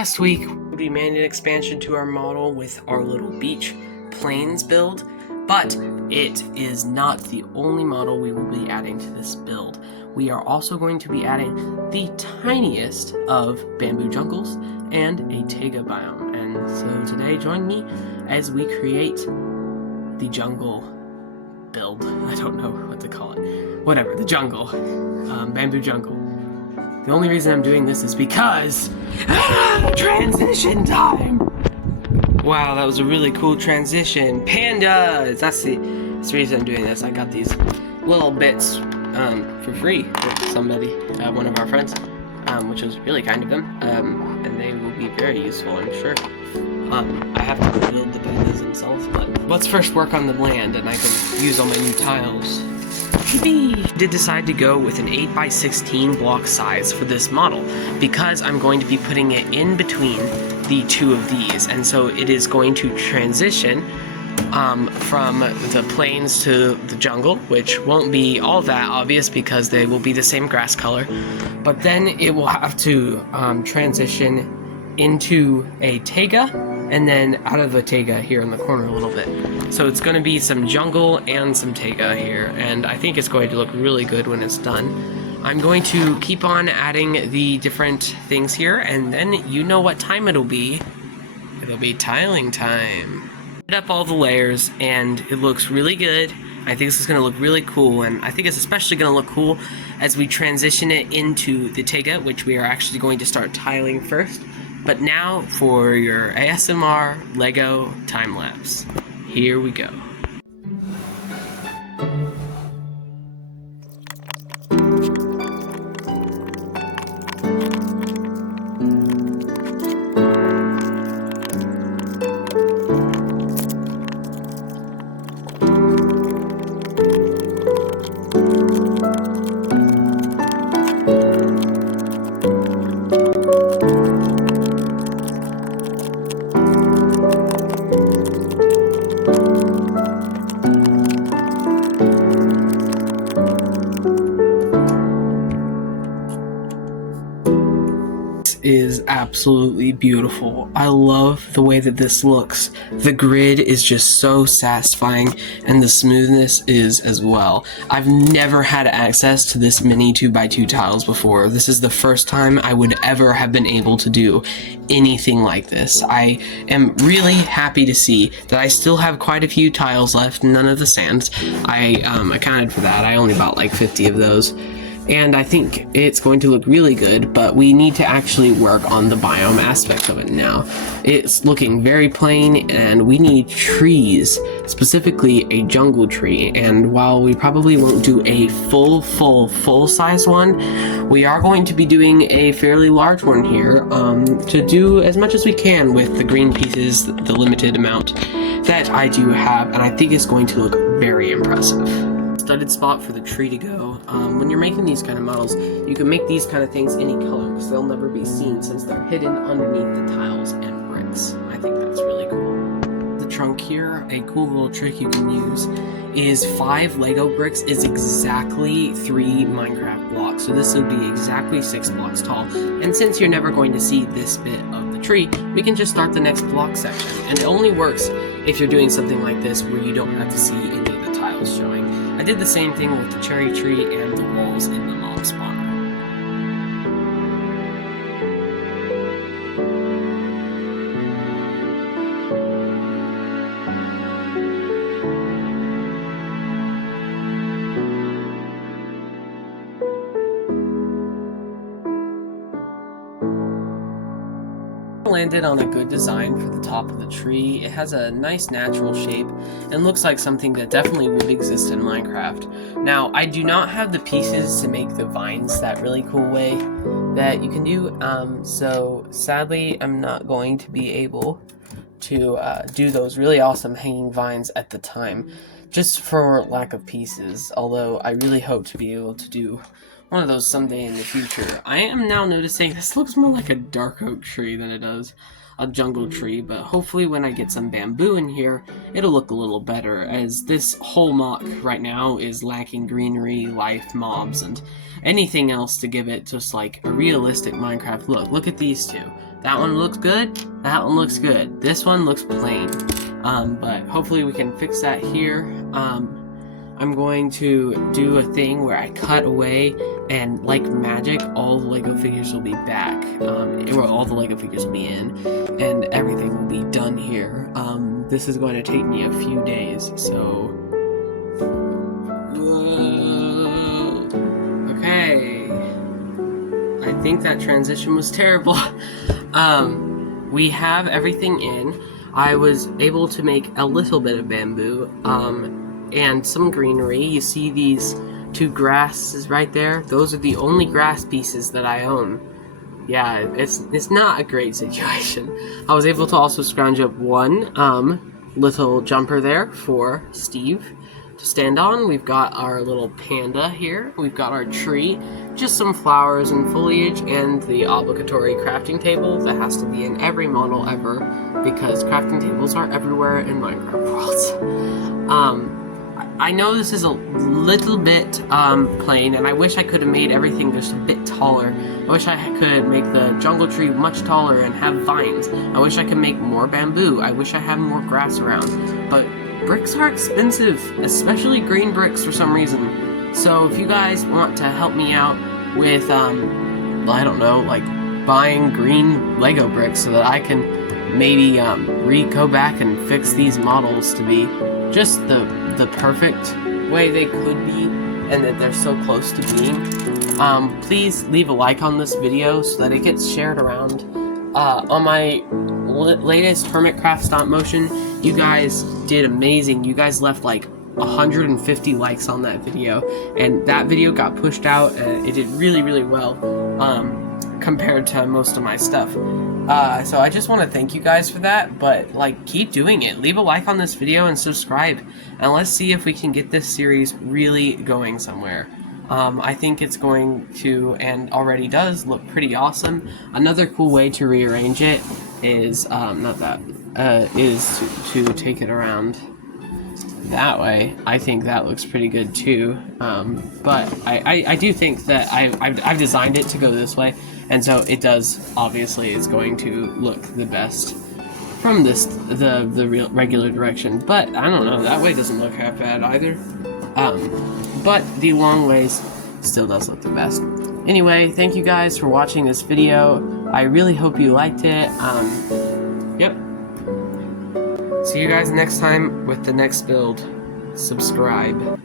Last week, we made an expansion to our model with our little beach plains build, but it is not the only model we will be adding to this build. We are also going to be adding the tiniest of bamboo jungles and a Taiga biome. And so today, join me as we create the jungle build. I don't know what to call it. Whatever, the jungle. Bamboo jungle. The only reason I'm doing this is because transition time! Wow, that was a really cool transition. Pandas! That's the reason I'm doing this. I got these little bits for free with somebody, one of our friends, which was really kind of them, and they will be very useful, I'm sure. I have to build the pandas themselves, but let's first work on the land, and I can use all my new tiles. Yippee! Did decide to go with an 8x16 block size for this model because I'm going to be putting it in between the two of these, and so it is going to transition from the plains to the jungle, which won't be all that obvious because they will be the same grass color, but then it will have to transition into a Taiga, and then out of the Taiga here in the corner a little bit. So it's going to be some jungle and some Taiga here, and I think it's going to look really good when it's done. I'm going to keep on adding the different things here, and then you know what time it'll be. It'll be tiling time. Put up all the layers, and it looks really good. I think this is going to look really cool, and I think it's especially going to look cool as we transition it into the Taiga, which we are actually going to start tiling first. But now for your ASMR Lego time lapse. Here we go. Is absolutely beautiful. I love the way that this looks. The grid is just so satisfying, and the smoothness is as well. I've never had access to this many 2x2 tiles before. This is the first time I would ever have been able to do anything like this. I am really happy to see that I still have quite a few tiles left, none of the sands. I accounted for that. I only bought like 50 of those. And I think it's going to look really good, but we need to actually work on the biome aspect of it now. It's looking very plain, and we need trees, specifically a jungle tree. And while we probably won't do a full-size one, we are going to be doing a fairly large one here to do as much as we can with the green pieces, the limited amount that I do have, and I think it's going to look very impressive. Studded spot for the tree to go. When you're making these kind of models, you can make these kind of things any color because they'll never be seen since they're hidden underneath the tiles and bricks. I think that's really cool. The trunk here, a cool little trick you can use is 5 Lego bricks is exactly 3 Minecraft blocks. So this would be exactly 6 blocks tall. And since you're never going to see this bit of the tree, we can just start the next block section. And it only works if you're doing something like this where you don't have to see any of the tiles showing. I did the same thing with the cherry tree and the walls in the mob spawner. Landed on a good design for the top of the tree. It has a nice natural shape and looks like something that definitely would exist in Minecraft. Now, I do not have the pieces to make the vines that really cool way that you can do, so sadly I'm not going to be able to do those really awesome hanging vines at the time, just for lack of pieces, although I really hope to be able to do one of those someday in the future. I am now noticing this looks more like a dark oak tree than it does a jungle tree, but hopefully when I get some bamboo in here, it'll look a little better, as this whole MOC right now is lacking greenery, life, mobs, and anything else to give it just like a realistic Minecraft look. Look at these two. That one looks good. That one looks good. This one looks plain. But hopefully we can fix that here. I'm going to do a thing where I cut away, and like magic, all the Lego figures will be back. Or all the Lego figures will be in, and everything will be done here. This is going to take me a few days, so... Okay. I think that transition was terrible. We have everything in. I was able to make a little bit of bamboo, and some greenery. You see these 2 grasses right there? Those are the only grass pieces that I own. Yeah, it's not a great situation. I was able to also scrounge up one little jumper there for Steve to stand on. We've got our little panda here. We've got our tree, just some flowers and foliage, and the obligatory crafting table that has to be in every model ever, because crafting tables are everywhere in Minecraft worlds. I know this is a little bit plain, and I wish I could have made everything just a bit taller. I wish I could make the jungle tree much taller and have vines. I wish I could make more bamboo. I wish I had more grass around. But bricks are expensive, especially green bricks for some reason. So if you guys want to help me out with, I don't know, like buying green Lego bricks so that I can maybe go back and fix these models to be just the perfect way they could be, and that they're so close to being, please leave a like on this video so that it gets shared around. On my latest Hermitcraft stop motion, you guys did amazing. You guys left like 150 likes on that video, and that video got pushed out, and it did really, really well compared to most of my stuff. So I just want to thank you guys for that, but like, keep doing it. Leave a like on this video and subscribe, and let's see if we can get this series really going somewhere. I think it's going to, and already does, look pretty awesome. Another cool way to rearrange it is, is to take it around that way. I think that looks pretty good too, but I do think that I've designed it to go this way, and so it does, obviously, it's going to look the best from the real regular direction, but I don't know, that way doesn't look half bad either. But the long ways still does look the best. Anyway, thank you guys for watching this video. I really hope you liked it. Yep. See you guys next time with the next build. Subscribe.